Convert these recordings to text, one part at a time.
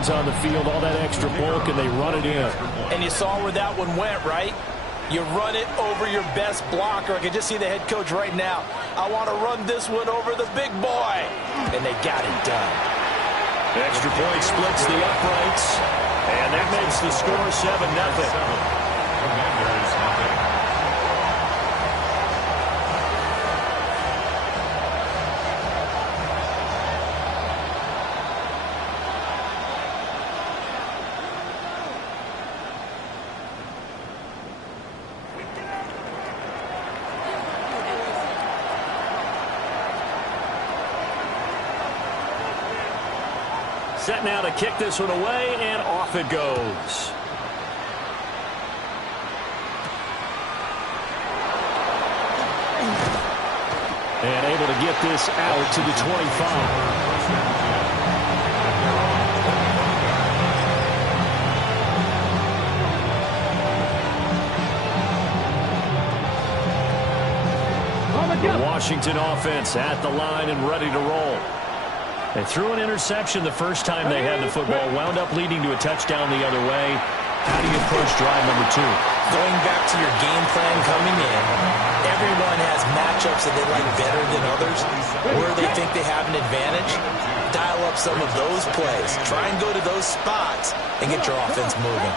veterans on the field, all that extra bulk, and they run it in. And you saw where that one went, right? You run it over your best blocker. I can just see the head coach right now. I want to run this one over the big boy. And they got it done. Extra point splits the uprights, and that makes the score 7-0. Set now to kick this one away, and off it goes. And able to get this out to the 25. The Washington offense at the line and ready to roll. They threw an interception the first time they had the football, wound up leading to a touchdown the other way. How do you approach drive number 2? Going back to your game plan coming in, everyone has matchups that they like better than others, where they think they have an advantage. Dial up some of those plays. Try and go to those spots and get your offense moving.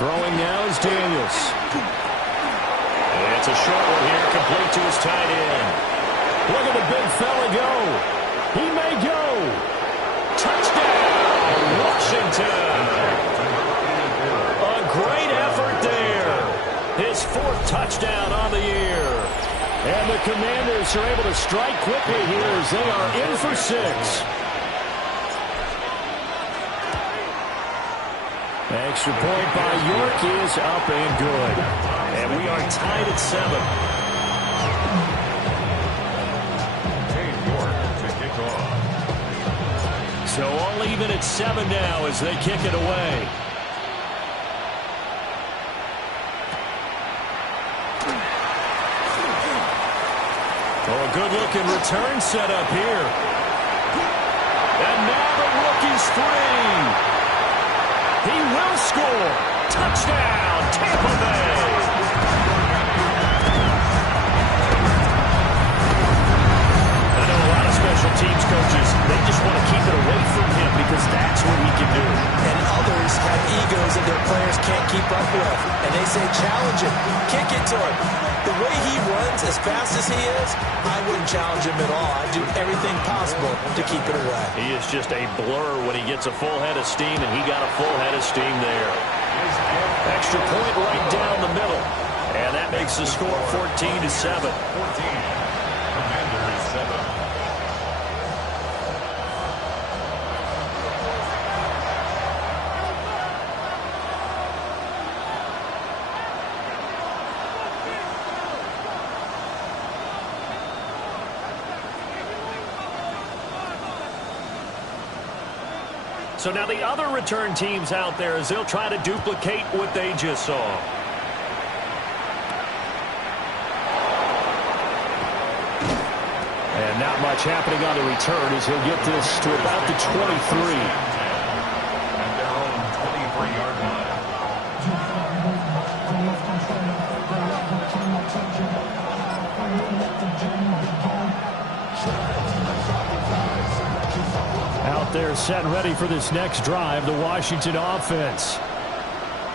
Throwing now is Daniels. And it's a short one here, complete to his tight end. Look at the big fella go. He may go. Touchdown, Washington. A great effort there. His 4th touchdown on the year. And the Commanders are able to strike quickly here as they are in for 6. Extra point by York is up and good. And we are tied at 7. So all even at 7 now as they kick it away. Oh, a good-looking return set up here. And now the rookie's free. He will score. Touchdown, Tampa Bay. I know a lot of special teams coaches, they just want to keep it away from him because that's what he can do. And others have egos that their players can't keep up with. And they say, challenge him, kick it to him. The way he runs as fast as he is, I wouldn't challenge him at all. I'd do everything possible to keep it away. He is just a blur when he gets a full head of steam, and he got a full head of steam there. Extra point right down the middle. And that makes the score 14-7. 14. Commanders 7. So now the other return teams out there as they'll try to duplicate what they just saw. And not much happening on the return as he'll get this to about the 23. At their own 23-yard line. Out there set and ready for this next drive, the Washington offense.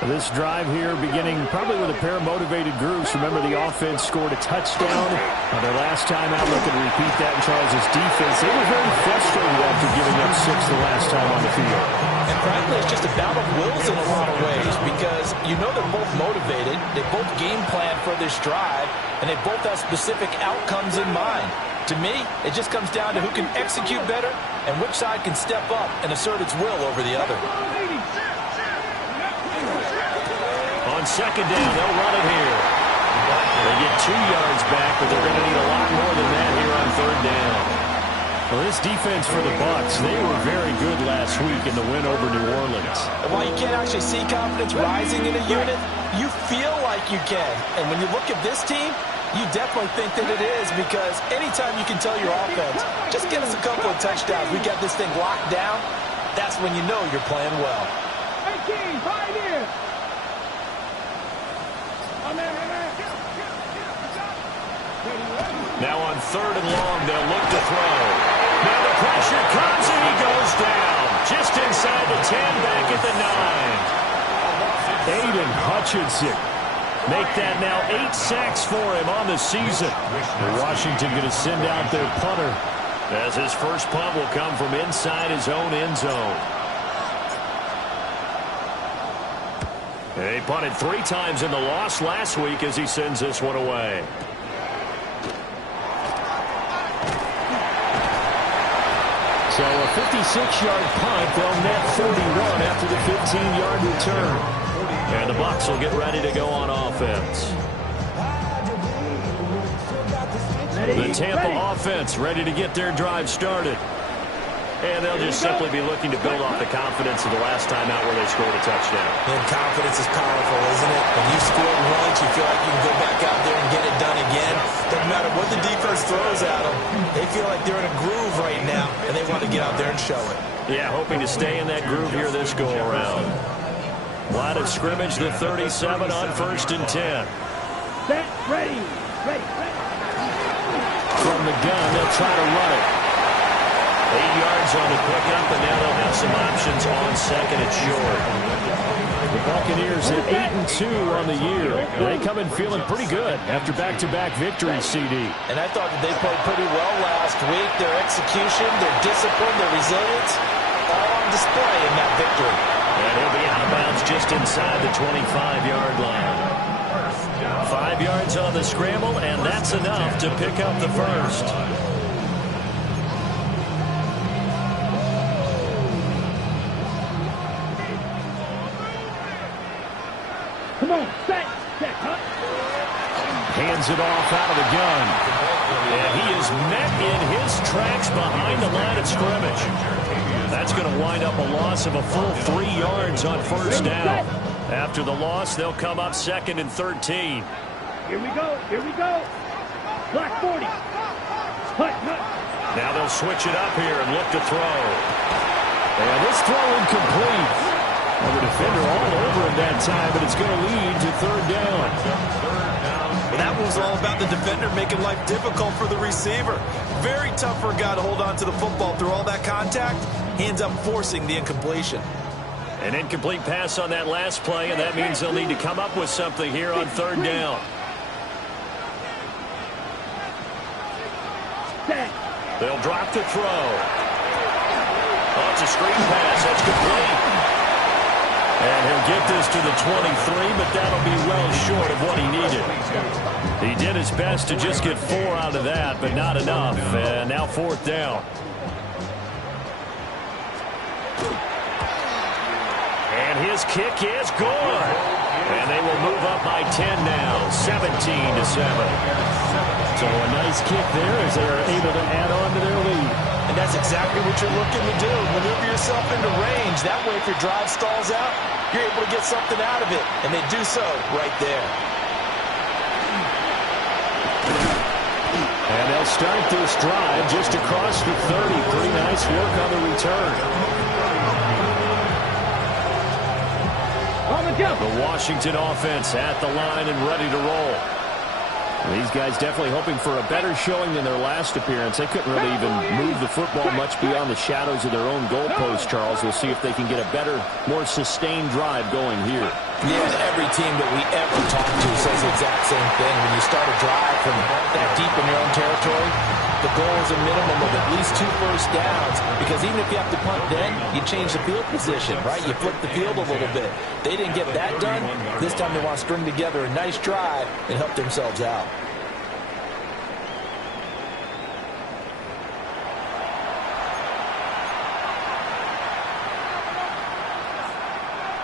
This drive here beginning probably with a pair of motivated groups. Remember, the offense scored a touchdown on their last time out. Looking to repeat that in Charles' defense. They were very frustrated after giving up 6 the last time on the field. And frankly, it's just a battle of wills in a lot of ways because you know they're both motivated. They both game plan for this drive, and they both have specific outcomes in mind. To me, it just comes down to who can execute better and which side can step up and assert its will over the other. On second down, they'll run it here. They get 2 yards back, but they're going to need a lot more than that here on third down. Well, this defense for the Bucs, they were very good last week in the win over New Orleans. And while you can't actually see confidence rising in a unit, you feel like you can. And when you look at this team, you definitely think that it is, because anytime you can tell your offense, just get us a couple of touchdowns, we got this thing locked down, that's when you know you're playing well. Now on 3rd and long, they'll look to throw. Now the pressure comes and he goes down. Just inside the 10, back at the 9. Aiden Hutchinson. Make that now 8 sacks for him on the season. Washington going to send out their punter, as his first punt will come from inside his own end zone. He punted 3 times in the loss last week as he sends this one away. So a 56-yard punt. They'll net 41 after the 15-yard return. And the Bucs will get ready to go on offense. The Tampa offense ready to get their drive started. And they'll just simply be looking to build off the confidence of the last time out where they scored a touchdown. And confidence is powerful, isn't it? When you score once, you feel like you can go back out there and get it done again. Doesn't matter what the defense throws at them. They feel like they're in a groove right now, and they want to get out there and show it. Yeah, hoping to stay in that groove here this go-around. Line of scrimmage, the 37 on 1st and 10. Set, ready. From the gun, they'll try to run it. 8 yards on the pickup, and now they'll have some options on 2nd and short. The Buccaneers at 8-2 on the year. They come in feeling pretty good after back-to-back victories, CD. And I thought that they played pretty well last week. Their execution, their discipline, their resilience, all on display in that victory. And he'll be out of bounds just inside the 25-yard line. 5 yards on the scramble, and that's enough to pick up the first. Come on, set, huh? Hands it off out of the gun. And he is met in his tracks behind the line of scrimmage. That's going to wind up a loss of a full 3 yards on 1st down. After the loss, they'll come up 2nd and 13. Here we go. Black 40. Hut. Now they'll switch it up here and look to throw. And this throw incomplete. Well, the defender all over him that time, but it's going to lead to 3rd down. Well, that was all about the defender making life difficult for the receiver. Very tough for a guy to hold on to the football through all that contact. He ends up forcing the incompletion. An incomplete pass on that last play, and that means they'll need to come up with something here on 3rd down. They'll drop the throw. Oh, it's a screen pass. That's complete. And he'll get this to the 23, but that'll be well short of what he needed. He did his best to just get 4 out of that, but not enough. And now 4th down. And his kick is good. And they will move up by 10 now, 17-7. So a nice kick there as they're able to add on to their lead. And that's exactly what you're looking to do. Maneuver yourself into range. That way, if your drive stalls out, you're able to get something out of it. And they do so right there. And they'll start this drive just across the 30. Pretty nice work on the return. The Washington offense at the line and ready to roll. These guys definitely hoping for a better showing than their last appearance. They couldn't really even move the football much beyond the shadows of their own goalpost, Charles. We'll see if they can get a better, more sustained drive going here. Yeah, every team that we ever talk to says the exact same thing. When you start a drive from that deep in your own territory, the goal is a minimum of at least 2 first downs, because even if you have to punt then, you change the field position, right? You flip the field a little bit. They didn't get that done. This time they want to string together a nice drive and help themselves out.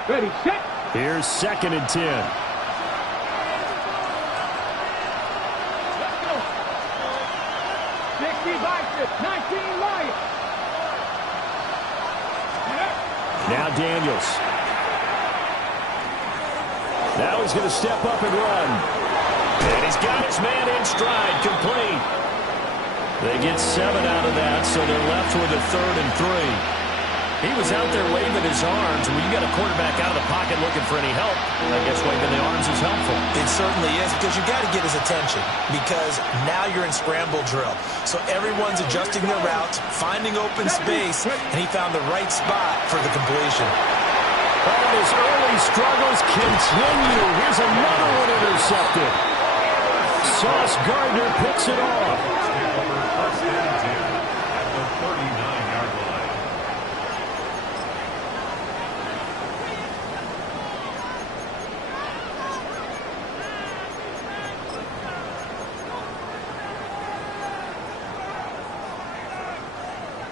Ready, set. Here's 2nd and 10. Let's go. 60 by 90. Green Lion. Now Daniels. Now he's going to step up and run. And he's got his man in stride, complete. They get 7 out of that, so they're left with a 3rd and 3. He was out there waving his arms. When you got a quarterback out of the pocket looking for any help, I guess waving the arms is helpful. It certainly is, because you got to get his attention, because now you're in scramble drill. So everyone's adjusting their routes, finding open space, and he found the right spot for the completion. And his early struggles continue. Here's another one intercepted. Sauce Gardner picks it off. At the 39-yard line.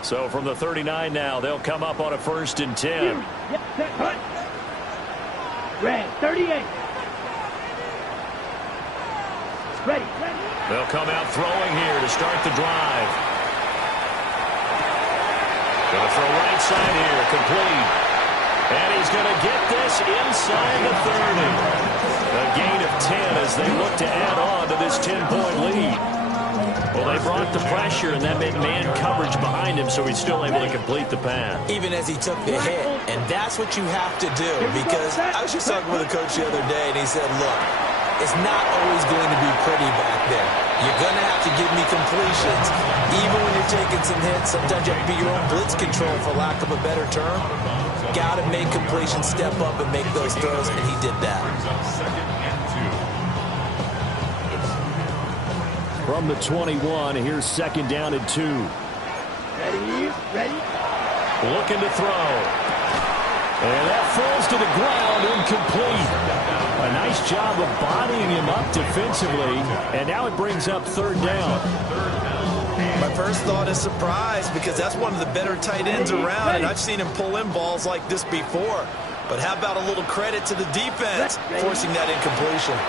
So from the 39 now, they'll come up on a 1st and 10. Yep, set, cut. Red, 38. Ready. They'll come out throwing here to start the drive. Going to throw right side here, complete. And he's going to get this inside the 30. A gain of 10 as they look to add on to this 10-point lead. Well, they brought the pressure, and that meant man coverage behind him, so he's still able to complete the pass. Even as he took the hit, and that's what you have to do, because I was just talking with a coach the other day, and he said, look, it's not always going to be pretty back there. You're going to have to give me completions. Even when you're taking some hits, sometimes you have to be your own blitz control, for lack of a better term. Got to make completions, step up, and make those throws, and he did that. From the 21, here's 2nd down and 2. Ready. Looking to throw. And that falls to the ground, incomplete. A nice job of bodying him up defensively, and now it brings up 3rd down. My first thought is surprise, because that's one of the better tight ends around, and I've seen him pull in balls like this before. But how about a little credit to the defense, forcing that incompletion.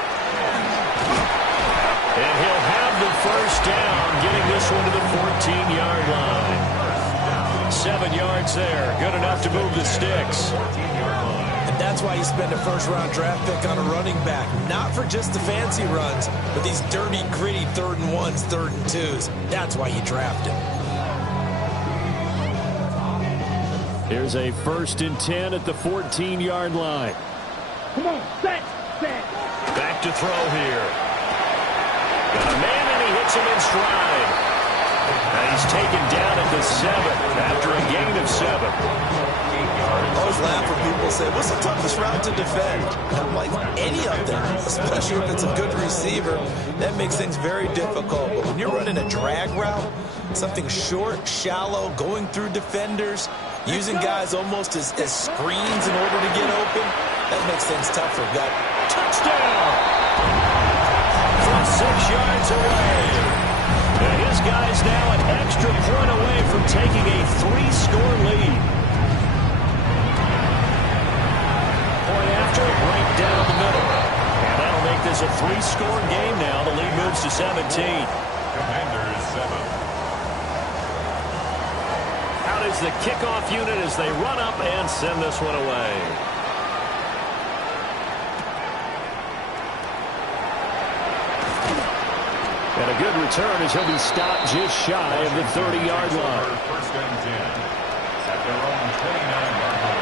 And he'll have the 1st down, getting this one to the 14-yard line. 7 yards there, good enough to move the sticks. And that's why you spend a 1st-round draft pick on a running back. Not for just the fancy runs, but these dirty, gritty 3rd and 1s, 3rd and 2s. That's why you draft him. Here's a 1st and 10 at the 14-yard line. Come on, set. Back to throw here. Got a man, and he hits him in stride. And he's taken down at the 7 after a gain of 7. I always laugh when people say, what's the toughest route to defend? And I'm like, any of them, especially if it's a good receiver. That makes things very difficult. But when you're running a drag route, something short, shallow, going through defenders, using guys almost as screens in order to get open, that makes things tougher. Got touchdown! From 6 yards away. And his guy's now an extra point away from taking a 3-score lead. Point after, right down the middle. And that'll make this a 3-score game now. The lead moves to 17. Commanders 7. Out is the kickoff unit as they run up and send this one away. And a good return as he'll be stopped just shy of the 30-yard line. 1st and 10 at their own 29-yard line.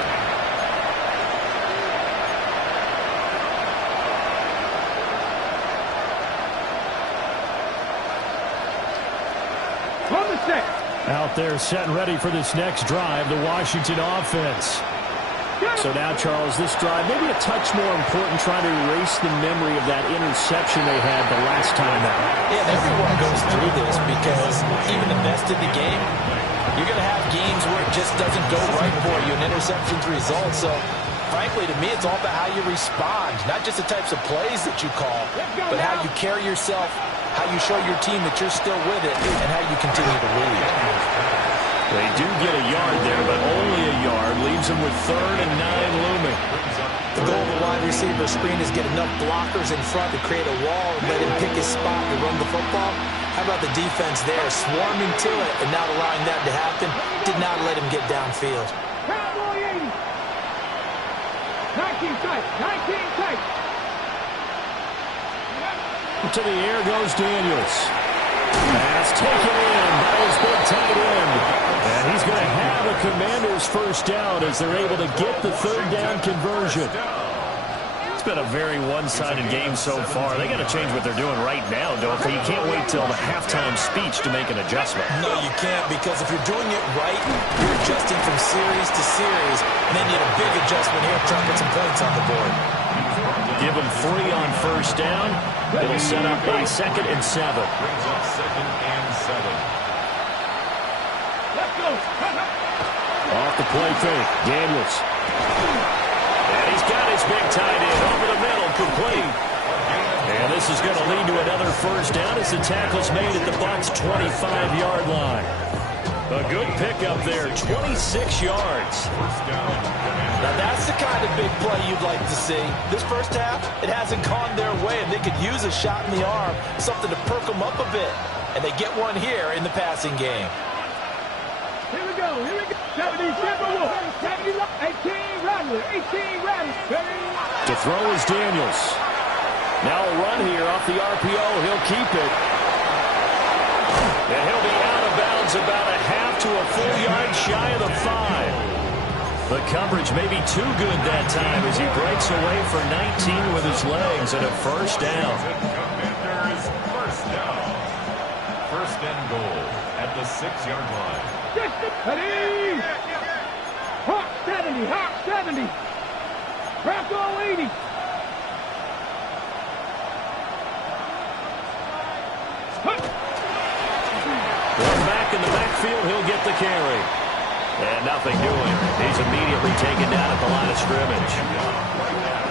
On the set. Out there set and ready for this next drive, the Washington offense. So now, Charles, this drive maybe a touch more important, trying to erase the memory of that interception they had the last time out. Yeah, and everyone goes through this, because even the best in the game, you're going to have games where it just doesn't go right for you, and interceptions result. So, frankly, to me, it's all about how you respond, not just the types of plays that you call, but how you carry yourself, how you show your team that you're still with it, and how you continue to lead. They do get a yard there, but only a yard. Leaves them with 3rd and 9 looming. The goal of a wide receiver screen is get enough blockers in front to create a wall and let him pick his spot to run the football. How about the defense there, swarming to it and not allowing that to happen? Did not let him get downfield. Cowboy 80. 19 tight. 19 tight. To the air goes Daniels. Pass taken in by his big tight end. And he's going to have a Commander's first down as they're able to get the third down conversion. It's been a very one-sided game so far. They got to change what they're doing right now, don't they? You can't wait till the halftime speech to make an adjustment. No, you can't, because if you're doing it right, you're adjusting from series to series, and then you need a big adjustment here to try to put some points on the board. Give them 3 on first down. It'll set up a 2nd and 7. Brings up 2nd and 7. Let's go. Off the play fake, Daniels. And he's got his big tight end over the middle, complete. And this is going to lead to another first down as the tackle's made at the Bucs' 25-yard line. A good pickup there, 26 yards. Now that's the kind of big play you'd like to see. This first half, it hasn't gone their way, and they could use a shot in the arm, something to perk them up a bit. And they get one here in the passing game. Here we go. 70, 70, 18, Rattler, 18, Rattler. To throw is Daniels. Now a run here off the RPO. He'll keep it. And he'll be out of bounds about a half to a full yard shy of the 5. The coverage may be too good that time as he breaks away for 19 with his legs and a first down. Commanders first down. First and goal at the 6-yard line. Ready. Hawk 70, Hawk 70. Bronco 80. Well, back in the backfield, he'll get the carry. And nothing doing. He's immediately taken down at the line of scrimmage.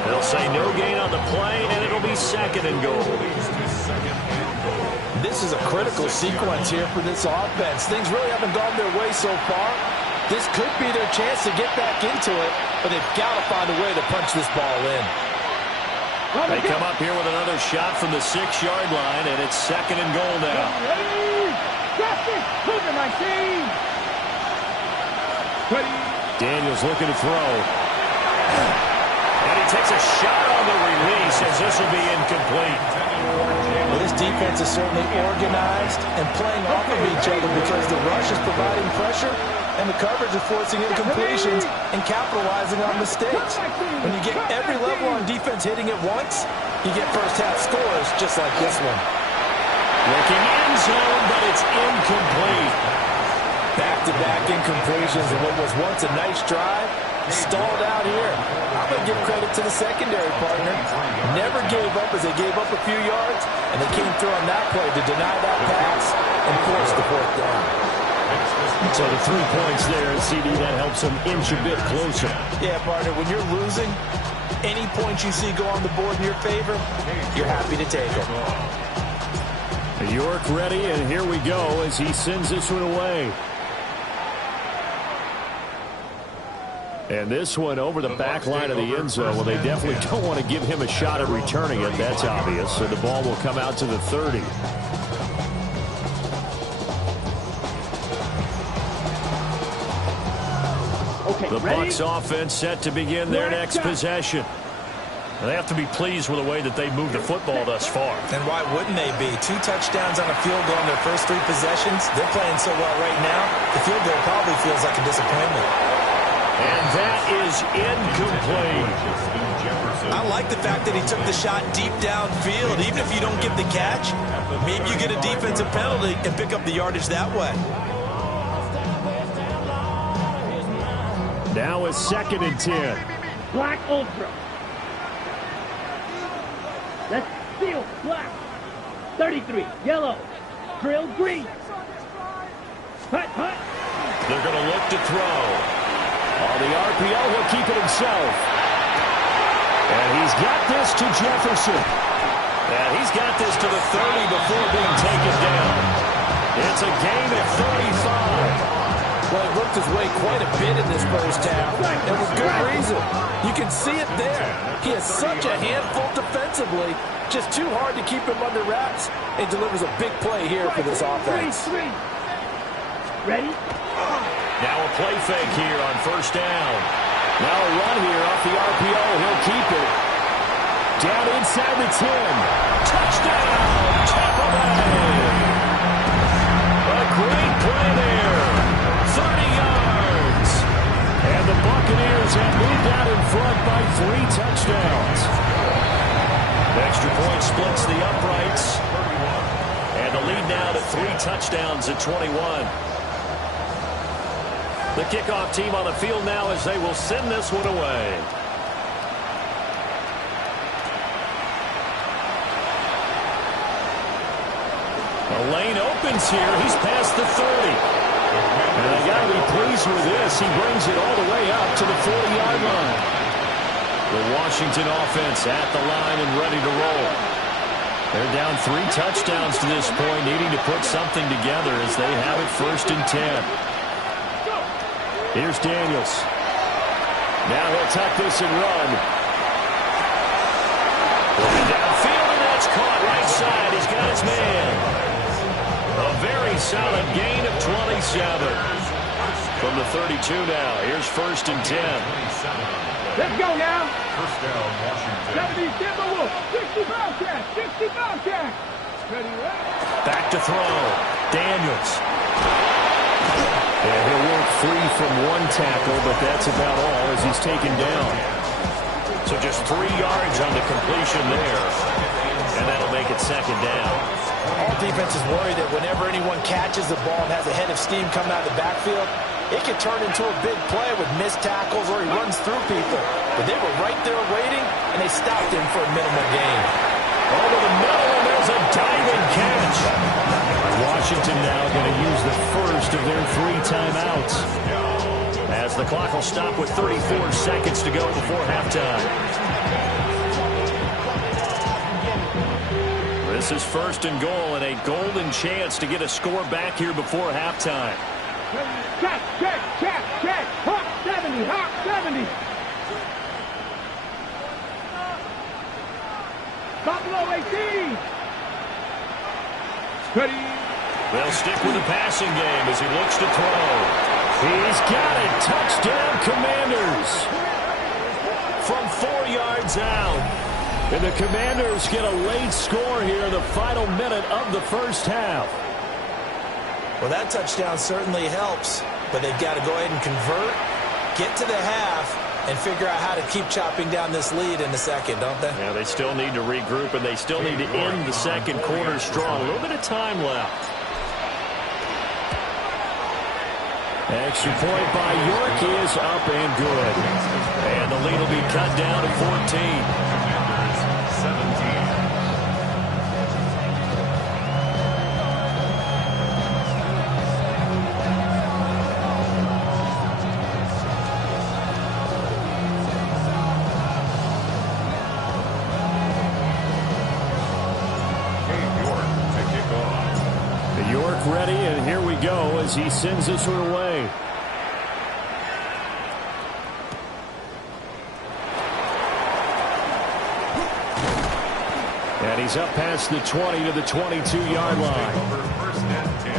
They'll say no gain on the play, and it'll be 2nd and goal. This is a critical sequence here for this offense. Things really haven't gone their way so far. This could be their chance to get back into it, but they've got to find a way to punch this ball in. They come up here with another shot from the 6-yard line, and it's 2nd and goal now. Daniels looking to throw. And he takes a shot on the release as this will be incomplete. Well, this defense is certainly organized and playing off of each other because the rush is providing pressure and the coverage is forcing incompletions and capitalizing on mistakes. When you get every level on defense hitting at once, you get first-half scores just like this one. Looking end zone, but it's incomplete. Back-to-back incompletions in what was once a nice drive. Stalled out here. I'm going to give credit to the secondary partner. Never gave up as they gave up a few yards, and they came through on that play to deny that pass and force the 4th down. So the 3 points there, CD, that helps them inch a bit closer. Yeah, partner, when you're losing, any points you see go on the board in your favor, you're happy to take it. York ready, and here we go as he sends this one away. And this one over the back line of the end zone. Well, they definitely don't want to give him a shot at returning it. That's obvious. So the ball will come out to the 30. Okay, The ready? Bucs offense set to begin their next possession. They have to be pleased with the way that they moved the football thus far. And why wouldn't they be? 2 touchdowns on a field goal in their first 3 possessions. They're playing so well right now, the field goal probably feels like a disappointment. And that is incomplete. I like the fact that he took the shot deep downfield. Even if you don't get the catch, maybe you get a defensive penalty and pick up the yardage that way. Now it's 2nd and 10. Black Ultra. Let's steal black. 33, yellow. Drill green. Hut, hut. They're going to look to throw. On the RPO, he'll keep it himself. And he's got this to Jefferson. And he's got this to the 30 before being taken down. It's a gain at 35. Well, he worked his way quite a bit in this first half, and with good reason. You can see it there. He has such a handful defensively, just too hard to keep him under wraps, and delivers a big play here for this offense. Ready? Now a play fake here on first down. Now a run here off the RPO. He'll keep it. Down inside the 10. Touchdown, Tampa Bay. A great play there. 30 yards. And the Buccaneers have moved out in front by 3 touchdowns. Extra point splits the uprights. And the lead now to 3 touchdowns at 21. The kickoff team on the field now as they will send this one away. The lane opens here. He's past the 30. And I got to be pleased with this. He brings it all the way up to the 40-yard line. The Washington offense at the line and ready to roll. They're down 3 touchdowns to this point, needing to put something together as they have it 1st and 10. Here's Daniels. Now he'll tuck this and run. Downfield, and that's caught right side. He's got his man. A very solid gain of 27. From the 32 now. Here's 1st and 10. Let's go now. First down, Washington. 70 Timberwolves. 60 Bobcats. 60 Bobcats. Ready, back to throw. Daniels. And he'll work free from 1 tackle, but that's about all as he's taken down. So just 3 yards on the completion there. And that'll make it 2nd down. All defenses worry that whenever anyone catches the ball and has a head of steam coming out of the backfield, it can turn into a big play with missed tackles or he runs through people. But they were right there waiting, and they stopped him for a minimal gain. Over the middle, and there's a diving catch. Washington now going to use the first of their 3 timeouts. As the clock will stop with 34 seconds to go before halftime. This is 1st and goal and a golden chance to get a score back here before halftime. check, check, check, check. Hawk 70, Hawk 70. Buffalo 18. Ready. They'll stick with the passing game as he looks to throw. He's got it. Touchdown, Commanders. From 4 yards out. And the Commanders get a late score here in the final minute of the first half. Well, that touchdown certainly helps, but they've got to go ahead and convert, get to the half, and figure out how to keep chopping down this lead in the second, don't they? Yeah, they still need to regroup, and they still need to end the second quarter strong. A little bit of time left. Extra point by York is up and good. And the lead will be cut down to 14. 17. York ready, and here we go as he sends this one away. And he's up past the 20 to the 22-yard line. Over 1st and 10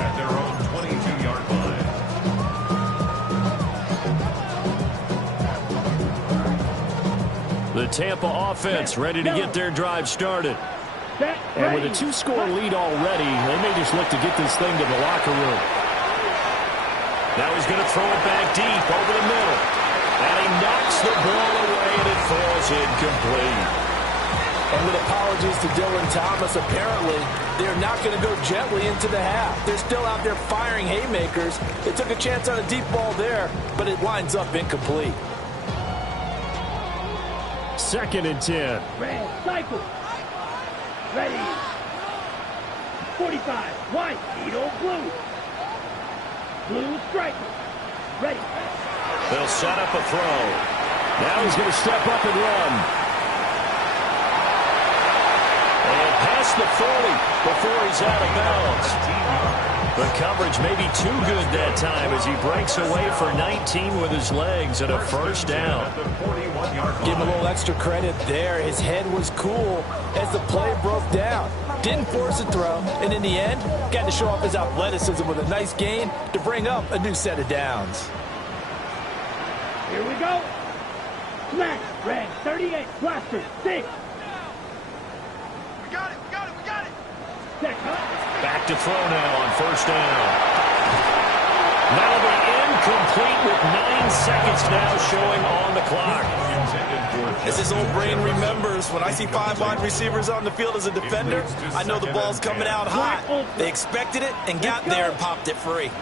at their own 22-yard line. The Tampa offense ready to get their drive started. And with a 2-score lead already, they may just look to get this thing to the locker room. Now he's going to throw it back deep over the middle. And he knocks the ball away, and it falls incomplete. And with apologies to Dylan Thomas, apparently they're not going to go gently into the half. They're still out there firing haymakers. They took a chance on a deep ball there, but it winds up incomplete. 2nd and 10. Red, cycle. Ready. 45, white, needle, blue. Blue striker. Ready. They'll set up a throw. Now he's going to step up and run. And past the 40 before he's out of bounds. The coverage may be too good that time as he breaks away for 19 with his legs and a first down. Give him a little extra credit there. His head was cool as the play broke down. Didn't force a throw, and in the end, got to show off his athleticism with a nice gain to bring up a new set of downs. Here we go. Smash, red, 38, blaster, 6. We got it. Back to throw now on first down. That'll be incomplete with 9 seconds now showing on the clock. As his old brain remembers, when I see 5 wide receivers on the field as a defender, I know the ball's coming out hot. They expected it and got there and popped it free.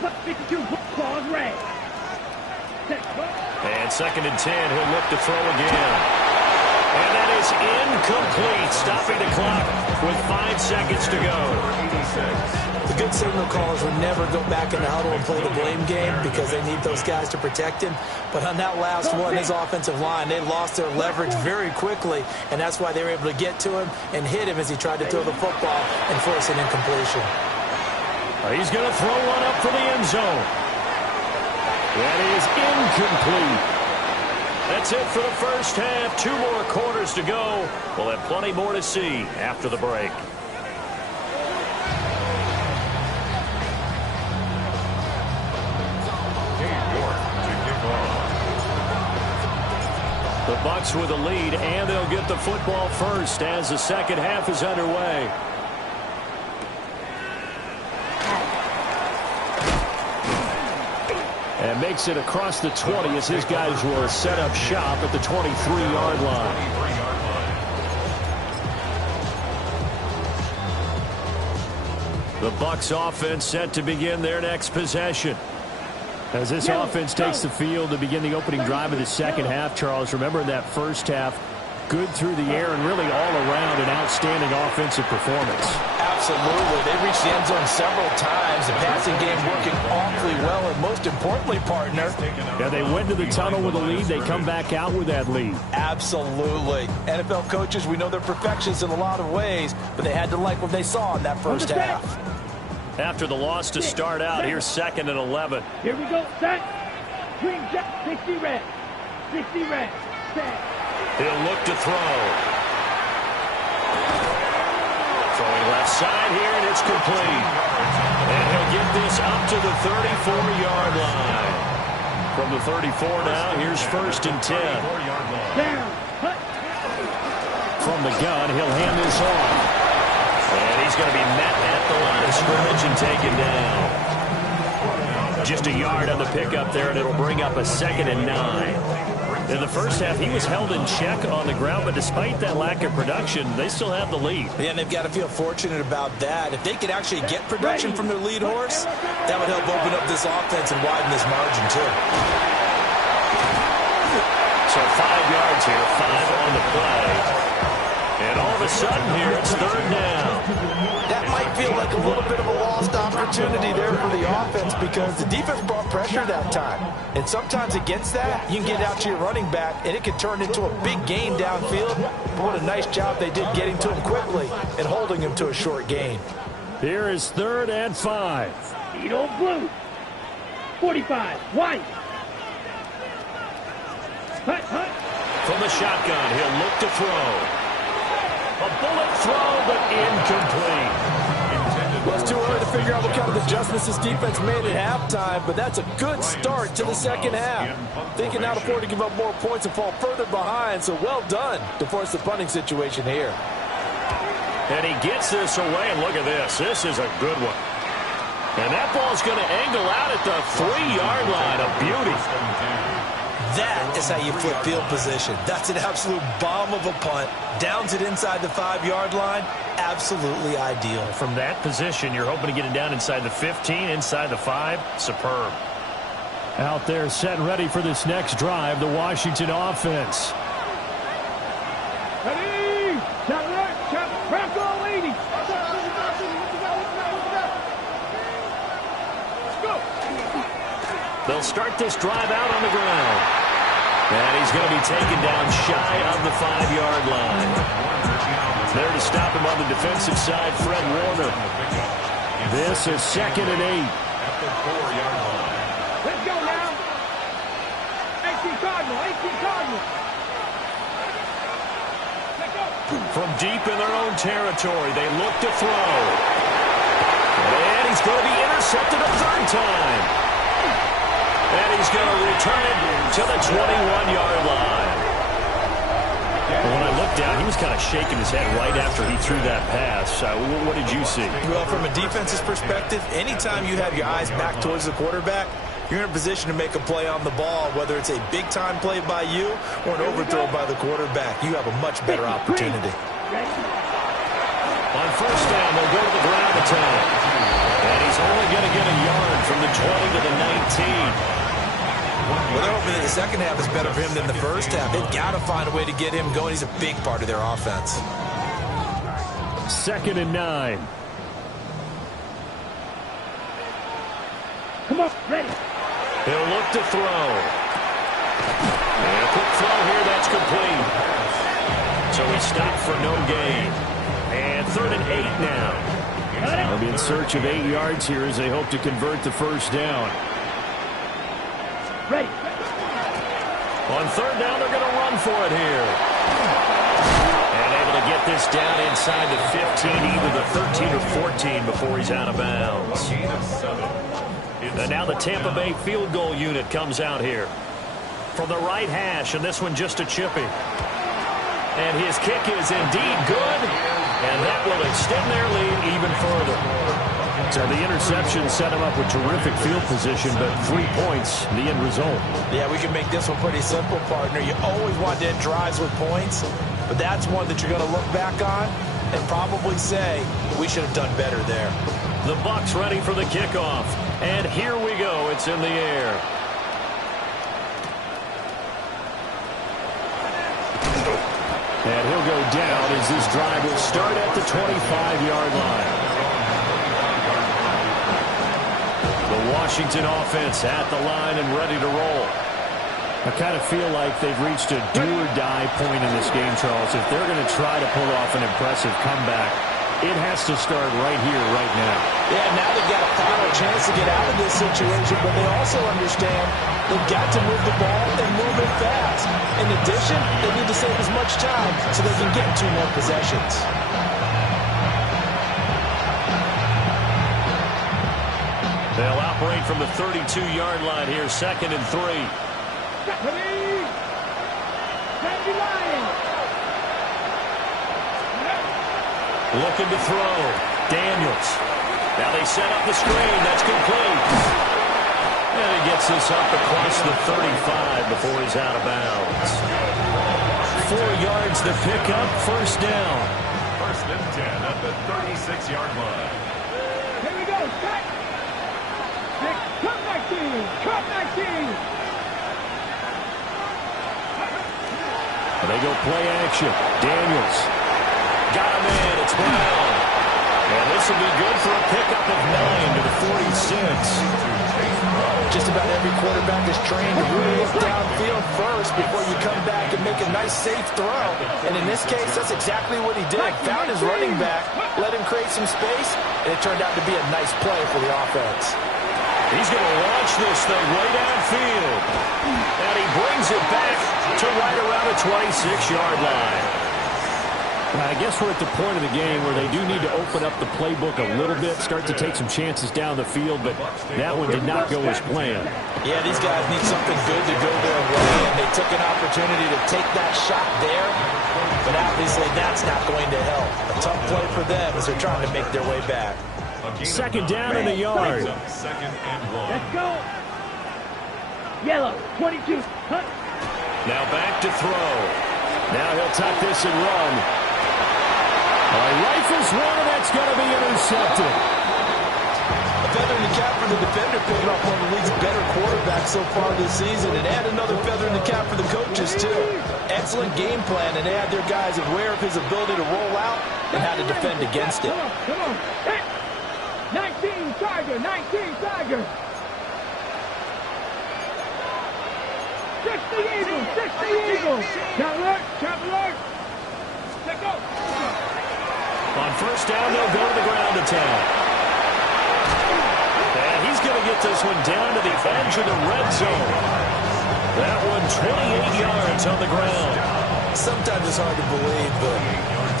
52, claws red. And second and 10, he'll look to throw again. And that is incomplete, stopping the clock with 5 seconds to go. The good signal callers would never go back in the huddle and play the blame game because they need those guys to protect him. But on that last one, his offensive line, they lost their leverage very quickly, and that's why they were able to get to him and hit him as he tried to throw the football and force an incompletion. He's going to throw one up for the end zone. That is incomplete. That's it for the first half. 2 more quarters to go. We'll have plenty more to see after the break. The Bucs with a lead, and they'll get the football first as the second half is underway. And makes it across the 20 as his guys will set up shop at the 23-yard line. The Bucs offense set to begin their next possession. As this offense takes the field to begin the opening drive of the second half, Charles, remember in that first half, good through the air and really all around an outstanding offensive performance. Absolutely. They reached the end zone several times. The passing game working awfully well, and most importantly, partner. Yeah, they went to the tunnel with a lead. They come back out with that lead. Absolutely. NFL coaches, we know they're perfectionists in a lot of ways, but they had to like what they saw in that first half. After the loss to start out, here's 2nd and 11. Here we go, set. Green jet, 60 red. 60 red, set. He'll look to throw. Throwing left side here, and it's complete. And he'll get this up to the 34-yard line. From the 34 now, here's 1st and 10. Down. From the gun, he'll hand this off. And he's going to be met at the line of scrimmage and taken down. Just a yard on the pickup there, and it'll bring up a 2nd and 9. In the first half, he was held in check on the ground, but despite that lack of production, they still have the lead. Yeah, and they've got to feel fortunate about that. If they could actually get production from their lead horse, that would help open up this offense and widen this margin, too. So 5 yards here, 5 on the play. And all of a sudden here, it's 3rd down. That might feel like a little bit of a lost opportunity there for the offense because the defense brought pressure that time. And sometimes against that, you can get out to your running back, and it can turn into a big gain downfield. But what a nice job they did getting to him quickly and holding him to a short gain. Here is 3rd and 5. Speed old blue. 45, white. Hut. From the shotgun, he'll look to throw. A bullet throw, but incomplete. Well, it's too early to figure out what kind of adjustments this defense made at halftime, but that's a good start to the second half. They can now afford to give up more points and fall further behind, so well done to force the punting situation here. And he gets this away, and look at this. This is a good one. And that ball's going to angle out at the 3-yard line. A beauty. That is how you flip field position. That's an absolute bomb of a punt. Downs it inside the 5-yard line. Absolutely ideal. From that position, you're hoping to get it down inside the 15, inside the 5. Superb. Out there set and ready for this next drive, the Washington offense. Ready? Shot right, shot crack all 80. Let's go. They'll start this drive out on the ground. And he's going to be taken down shy of the 5-yard line. There to stop him on the defensive side, Fred Warner. This is 2nd and 8. At the 4-yard line. Let's go now. 18 Cardinal, 18 Cardinal. Let's go. From deep in their own territory, they look to throw. And he's going to be intercepted a 3rd time. And he's going to return it to the 21-yard line. When I looked down, he was kind of shaking his head right after he threw that pass. What did you see? Well, from a defense's perspective, anytime you have your eyes back towards the quarterback, you're in a position to make a play on the ball, whether it's a big-time play by you or an overthrow by the quarterback. You have a much better opportunity. On 1st down, they'll go to the ground attack. And he's only going to get a yard from the 20 to the 19. Well, they're hoping that the second half is better for him than the first half. They've got to find a way to get him going. He's a big part of their offense. 2nd and 9. Come on, ready. He'll look to throw. And a quick throw here, that's complete. So he stopped for no gain. And 3rd and 8 now. They'll be in search of 8 yards here as they hope to convert the 1st down. Ready. On 3rd down, they're going to run for it here. And able to get this down inside the 15, either the 13 or 14 before he's out of bounds. And now the Tampa Bay field goal unit comes out here. From the right hash, and this one just a chippy. And his kick is indeed good. And that will extend their lead even further. So the interception set him up with terrific field position, but 3 points, the end result. Yeah, we can make this one pretty simple, partner. You always want to end drives with points, but that's one that you're going to look back on and probably say, we should have done better there. The Bucs ready for the kickoff. And here we go. It's in the air. And he'll go down as this drive will start at the 25-yard line. The Washington offense at the line and ready to roll. I kind of feel like they've reached a do-or-die point in this game, Charles. If they're going to try to pull off an impressive comeback, it has to start right here, right now. Yeah, now they've got a final chance to get out of this situation, but they also understand they've got to move the ball and move it fast. In addition, they need to save as much time so they can get 2 more possessions. They'll operate from the 32-yard line here, 2nd and 3. Looking to throw. Daniels. Now they set up the screen. That's complete. And he gets this up across the 35 before he's out of bounds. 4 yards to pick up. 1st down. 1st and 10 at the 36-yard line. Here we go. Cut. Cut 19. Cut 19. They go play action. Daniels. Got him in. It's Brown. And this will be good for a pickup of 9 to the 46. Just about every quarterback is trained to really look downfield first before you come back and make a nice, safe throw. And in this case, that's exactly what he did. Found his running back, let him create some space, and it turned out to be a nice play for the offense. He's going to launch this thing way downfield. And he brings it back to right around the 26-yard line. I guess we're at the point of the game where they do need to open up the playbook a little bit, start to take some chances down the field, but that one did not go as planned. Yeah, these guys need something good to go their way, and they took an opportunity to take that shot there, but obviously that's not going to help. A tough play for them as they're trying to make their way back. 2nd down in the yard. 2nd and 1. Let's go. Yellow, 22. Hunt. Now back to throw. Now he'll tuck this and run. Rifles one, and that's going to be intercepted. A feather in the cap for the defender, picking off one of the league's better quarterbacks so far this season, and add another feather in the cap for the coaches, too. Excellent game plan, and they had their guys aware of his ability to roll out and how to defend against it. Come on. 19 Tiger, 19 Tiger. 60 Eagles, 60 Eagles. Trap alert. Let's go. On 1st down, they'll go to the ground attack. going to get this one down to the edge of the red zone. That one 28 yards on the ground. Sometimes it's hard to believe, but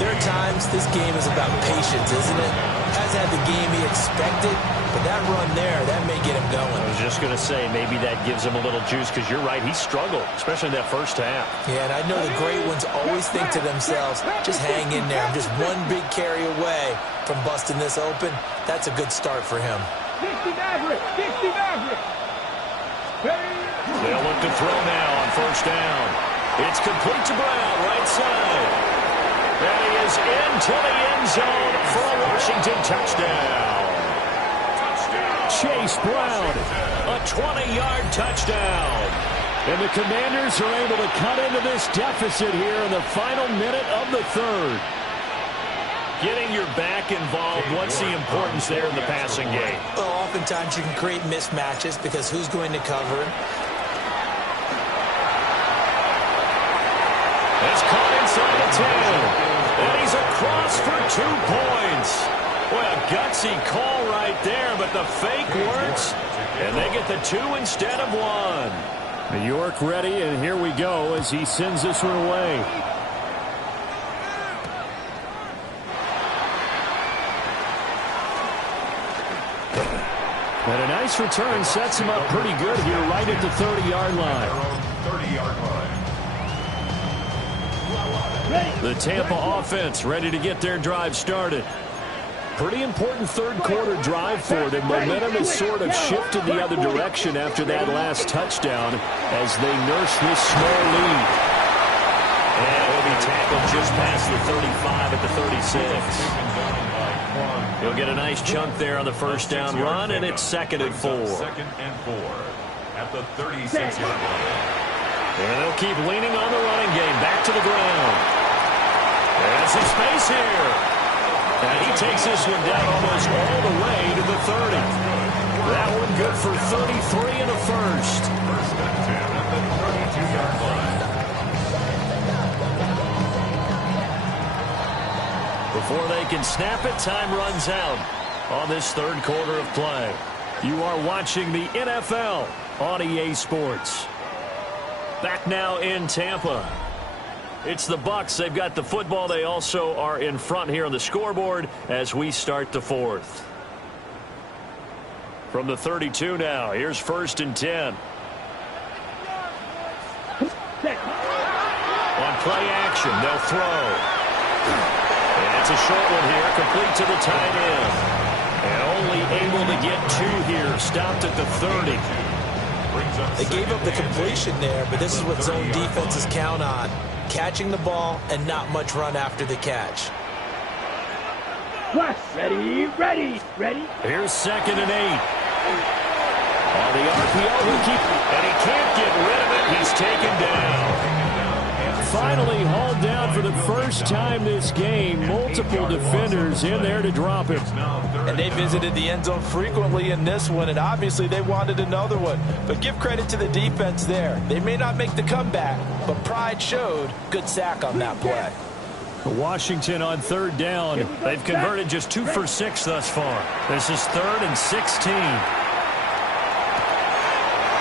there are times this game is about patience, isn't it? Hasn't had the game he expected, but that run there, that may get him going. I was just going to say, maybe that gives him a little juice, because you're right, he struggled, especially in that first half. Yeah, and I know the great ones always think to themselves, just hang in there. I'm just one big carry away from busting this open. That's a good start for him. 60 Maverick, 60 Maverick. They'll look to throw now on first down. It's complete to Brown, right side. And he is into the end zone for a Washington touchdown. Chase Brown, a 20-yard touchdown. And the Commanders are able to cut into this deficit here in the final minute of the third. Getting your back involved, what's the importance there in the passing game? Well, oftentimes you can create mismatches because who's going to cover him? It's caught inside the 10. And he's across for 2 points. Well, a gutsy call right there, but the fake works. And they get the 2 instead of 1. New York ready, and here we go as he sends this one away. And a nice return sets him up pretty good here right at the 30-yard line. 30-yard line. The Tampa offense ready to get their drive started. Pretty important third quarter drive for them. Momentum has sort of shifted the other direction after that last touchdown as they nurse this small lead. And he'll be tackled just past the 35 at the 36. He'll get a nice chunk there on the first down run, and it's 2nd and 4. 2nd and 4 at the 36-yard line. And they'll keep leaning on the running game. Back to the ground. There's some space here. And he takes this one down almost all the way to the 30. That one good for 33 in the first. 1st and 10 at the 32-yard line. Before they can snap it, time runs out on this third quarter of play. You are watching the NFL on EA Sports. Back now in Tampa. It's the Bucs. They've got the football. They also are in front here on the scoreboard as we start the fourth. From the 32 now, here's 1st and 10. On play action, they'll throw. And it's a short one here, complete to the tight end. And only able to get 2 here, stopped at the 30. They gave up the completion there, but this is what zone defenses count on. Catching the ball and not much run after the catch. West, ready, ready, ready. Here's 2nd and 8. On the RPO, and he can't get rid of it. He's taken down. Finally hauled down for the first time this game. Multiple defenders in there to drop him. And they visited the end zone frequently in this one, and obviously they wanted another one. But give credit to the defense there. They may not make the comeback, but pride showed. Good sack on that play. Washington on 3rd down. They've converted just 2 for 6 thus far. This is 3rd and 16.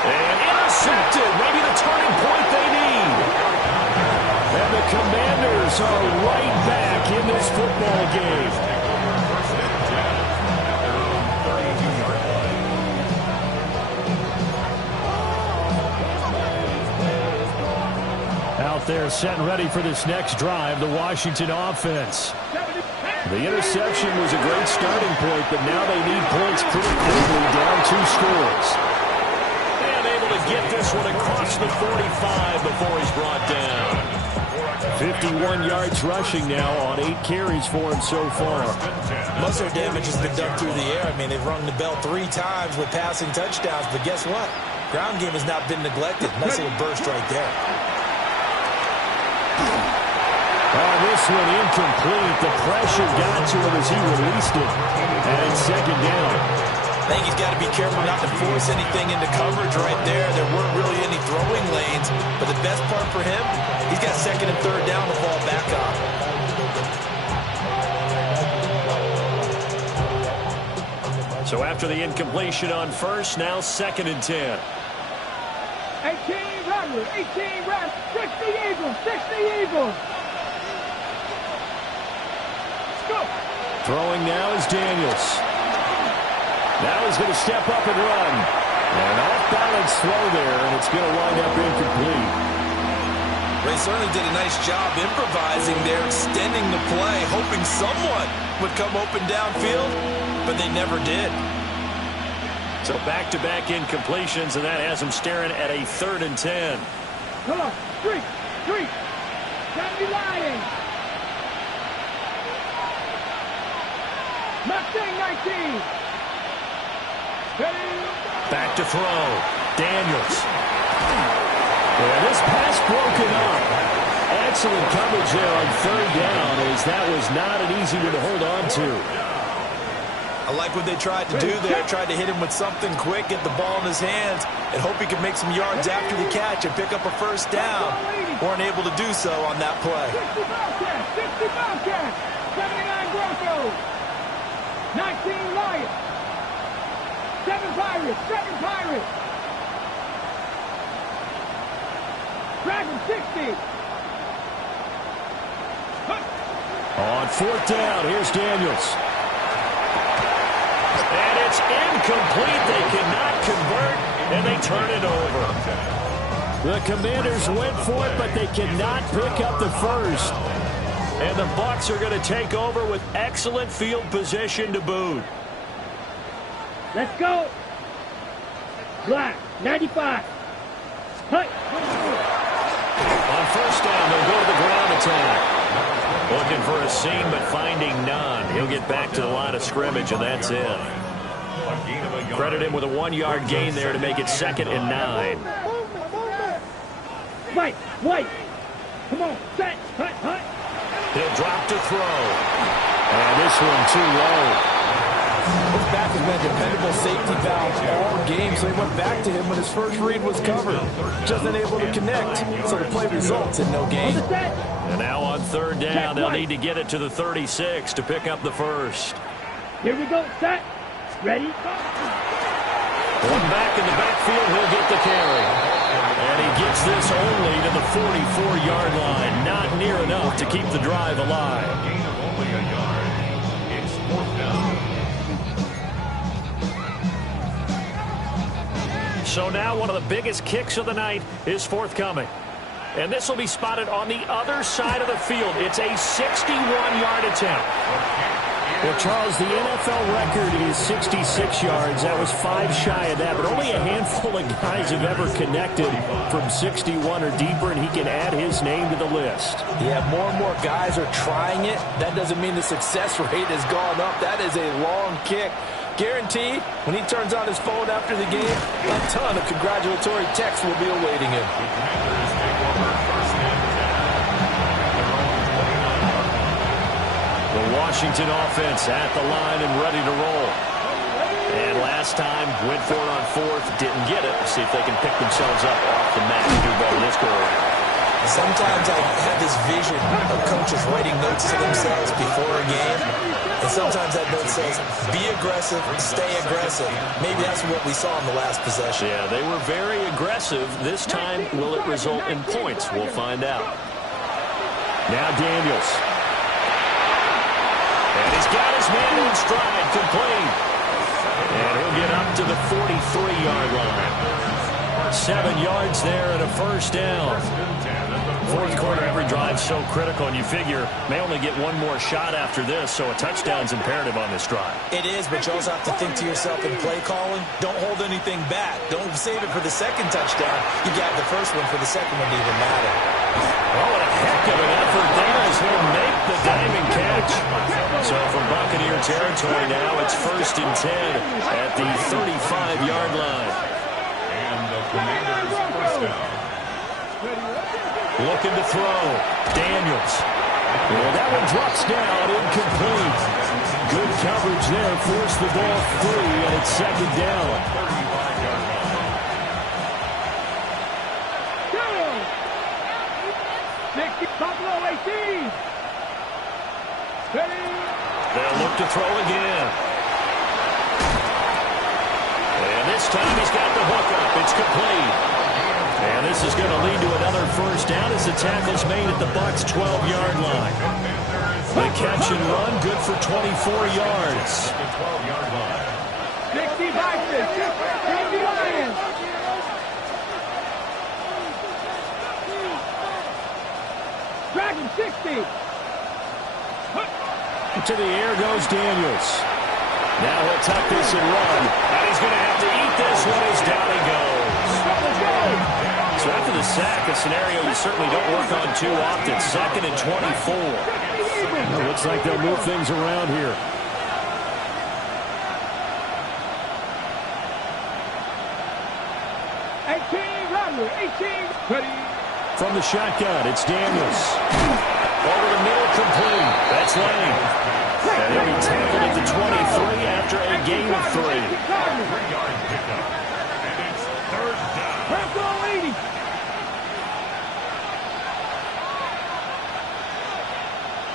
And intercepted. Maybe the turning point they need. And the Commanders are right back in this football game. 1st and 10 at their own 32-yard line. Out there set and ready for this next drive, the Washington offense. The interception was a great starting point, but now they need points pretty quickly, down 2 scores. And able to get this one across the 45 before he's brought down. 51 yards rushing now on 8 carries for him so far. Most of their damage has been done through the air. I mean, they've rung the bell 3 times with passing touchdowns, but guess what? Ground game has not been neglected. Nice little burst right there. Oh, this one incomplete. The pressure got to him as he released it. And it's 2nd down. I think he's got to be careful not to force anything into coverage right there. There weren't really any throwing lanes, but the best part for him, he's got 2nd and 3rd down to fall back on. So after the incompletion on first, now 2nd and 10. 18 Rattler, 18 Rattler, 60 Eagles, 60 Eagles. Let's go. Throwing now is Daniels. Now he's going to step up and run. An off-balance throw there, and it's going to wind up incomplete. They certainly did a nice job improvising there, extending the play, hoping someone would come open downfield, but they never did. So back-to-back incompletions, and that has him staring at a 3rd and 10. Come on, street. Gotta be lying. Mustang 19. Ready? Back to throw. Daniels. Yeah, this pass broken up. Excellent coverage there on 3rd down, as that was not an easy one to hold on to. I like what they tried to do there. Tried to hit him with something quick, get the ball in his hands, and hope he could make some yards after the catch and pick up a 1st down. Weren't able to do so on that play. 60 Bobcats, 79 Broncos, 19 Lions, 7 Pirates. Dragons 60. On 4th down, here's Daniels. And it's incomplete. They cannot convert, and they turn it over. The Commanders went for it, but they cannot pick up the 1st. And the Bucs are going to take over with excellent field position to boot. Let's go. Black, 95. Hey. On 1st down, they'll go to the ground attack. Looking for a seam, but finding none. He'll get back to the line of scrimmage, and that's it. Credit him with a 1-yard gain there to make it 2nd and 9. White. Come on, set. Hut. He'll drop to throw. And this one too low. His back has been a dependable safety valve all game, so he went back to him when his first read was covered. Just unable to connect, so the play results in no gain. And now on 3rd down, they'll need to get it to the 36 to pick up the 1st. Here we go, set. Ready, go. One back in the backfield, he'll get the carry. And he gets this only to the 44-yard line. Not near enough to keep the drive alive. Gain of only a yard. It's 4th down. So now one of the biggest kicks of the night is forthcoming. And this will be spotted on the other side of the field. It's a 61-yard attempt. Well, Charles, the NFL record is 66 yards. That was 5 shy of that, but only a handful of guys have ever connected from 61 or deeper, and he can add his name to the list. Yeah, more and more guys are trying it. That doesn't mean the success rate has gone up. That is a long kick. Guaranteed, when he turns on his phone after the game, a ton of congratulatory texts will be awaiting him. The Washington offense at the line and ready to roll. And last time, went for it on 4th, didn't get it. See if they can pick themselves up off the mat and do better this go around. Sometimes I have this vision of coaches writing notes to themselves before a game. And sometimes that note says, be aggressive, stay aggressive. Maybe that's what we saw in the last possession. Yeah, they were very aggressive. This time, will it result in points? We'll find out. Now Daniels. And he's got his man in stride, complete. And he'll get up to the 43-yard line. 7 yards there and a 1st down. 4th quarter, every drive's so critical, and you figure may only get one more shot after this, so a touchdown's imperative on this drive. It is, but you also have to think to yourself in play calling, don't hold anything back. Don't save it for the 2nd touchdown. You got the 1st one for the 2nd one to even matter. Oh, what a heck of an effort there as he'll make the diamond catch. So from Buccaneer territory now, it's 1st and 10 at the 35-yard line. And the Commanders' 1st down. Looking to throw. Daniels. Well, that one drops down, incomplete. Good coverage there, forced the ball free, and it's 2nd down. 35-yard line. Buffalo 18. Ready. They'll look to throw again. this time he's got the hook up. It's complete. And this is going to lead to another first down as the tackle's made at the Bucs' 12-yard line. The catch and run, good for 24 yards. 12-yard line. 60 Vikings, 50 Lions. Dragon 60. To the air goes Daniels. Now he'll tuck this and run. And he's going to have to eat this one as down he goes. So after the sack, a scenario you certainly don't work on too often. 2nd and 24. It looks like they'll move things around here. From the shotgun, it's Daniels. Over the middle, complete. That's Lane. And he'll be tackled at the 23 after a gain of 3. 3-yard pickup. And it's third down.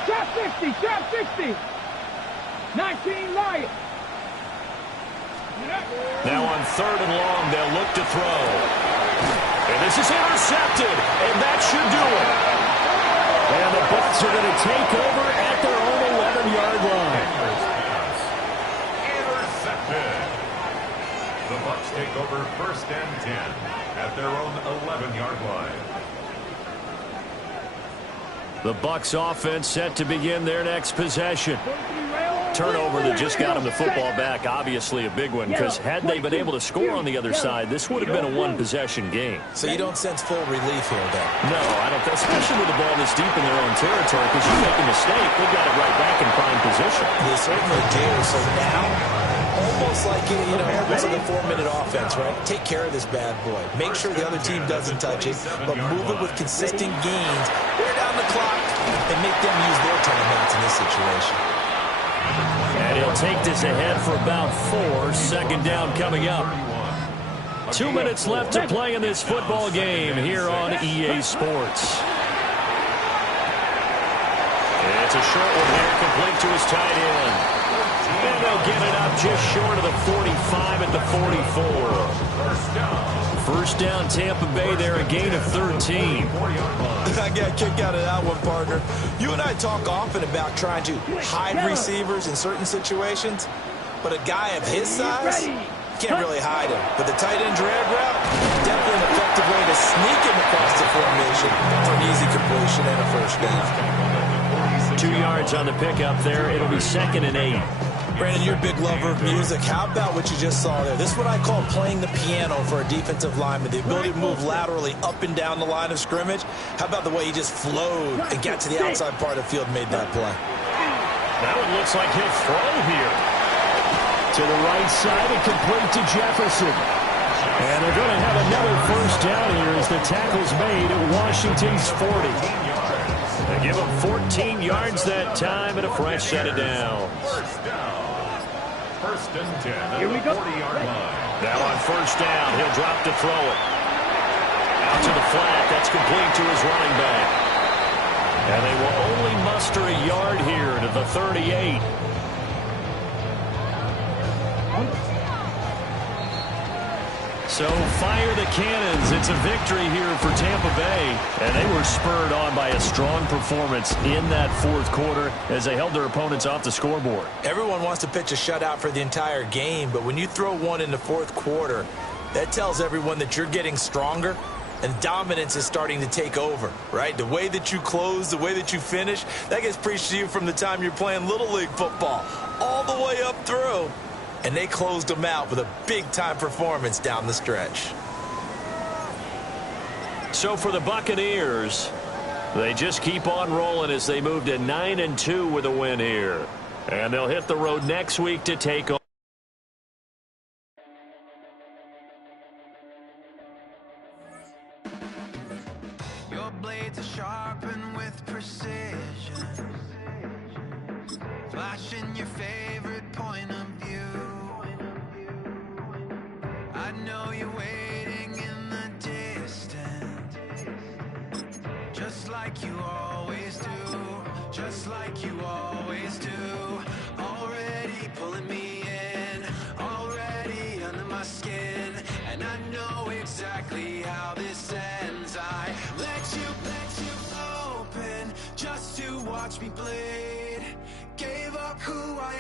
Trap 60, trap 60. 19 Lions. Now on 3rd and long, they'll look to throw. And this is intercepted, and that should do it. And the Bucs are going to take over at their own 11-yard line. Intercepted. The Bucs take over 1st and 10 at their own 11-yard line. The Bucs offense set to begin their next possession. Turnover that just got them the football back, obviously a big one, because had they been able to score on the other side, this would have been a one-possession game. So you don't sense full relief here, though? No, I don't, especially with the ball this deep in their own territory, because you make a mistake, they've got it right back in prime position. They certainly do. So now, almost like, it's like a 4-minute offense, right? Take care of this bad boy. Make sure the other team doesn't touch it, but move it with consistent gains. Wear down the clock and make them use their timeouts in this situation. And he'll take this ahead for about 4. 2nd down coming up. 2 minutes left to play in this football game here on EA Sports. It's a short one here, complete to his tight end. And they'll get it up just short of the 45 at the 44. First down, Tampa Bay there, a gain of 13. I got a kick out of that one, partner. You and I talk often about trying to hide receivers in certain situations, but a guy of his size, can't really hide him. But the tight end drag route, definitely an effective way to sneak him across the formation for an easy completion and a first down. 2 yards on the pickup there. It'll be 2nd and 8. Brandon, you're a big lover of music. How about what you just saw there? This is what I call playing the piano for a defensive lineman. The ability to move laterally up and down the line of scrimmage. How about the way he just flowed and got to the outside part of the field and made that play? That one looks like he'll throw here. To the right side and complete to Jefferson. And they're going to have another first down here as the tackle's made at Washington's 40. They give him 14 yards that time and a fresh set of downs. First down. 1st and 10 at the 40-yard line. Now on first down, he'll drop to throw it. Out to the flat. That's complete to his running back. And they will only muster a yard here to the 38. So fire the cannons. It's a victory here for Tampa Bay. And they were spurred on by a strong performance in that 4th quarter as they held their opponents off the scoreboard. Everyone wants to pitch a shutout for the entire game, but when you throw one in the 4th quarter, that tells everyone that you're getting stronger and dominance is starting to take over, right? The way that you close, the way that you finish, that gets preached to you from the time you're playing Little League football all the way up through. And they closed them out with a big-time performance down the stretch. So for the Buccaneers, they just keep on rolling as they move to 9-2 with a win here. And they'll hit the road next week to take on. Your blades are sharpened with precision, flashing your favorite point of view. I know you're waiting in the distance, just like you always do, just like you always do. Already pulling me in, already under my skin. exactly how this ends. I let you open just to watch me bleed. Gave up who I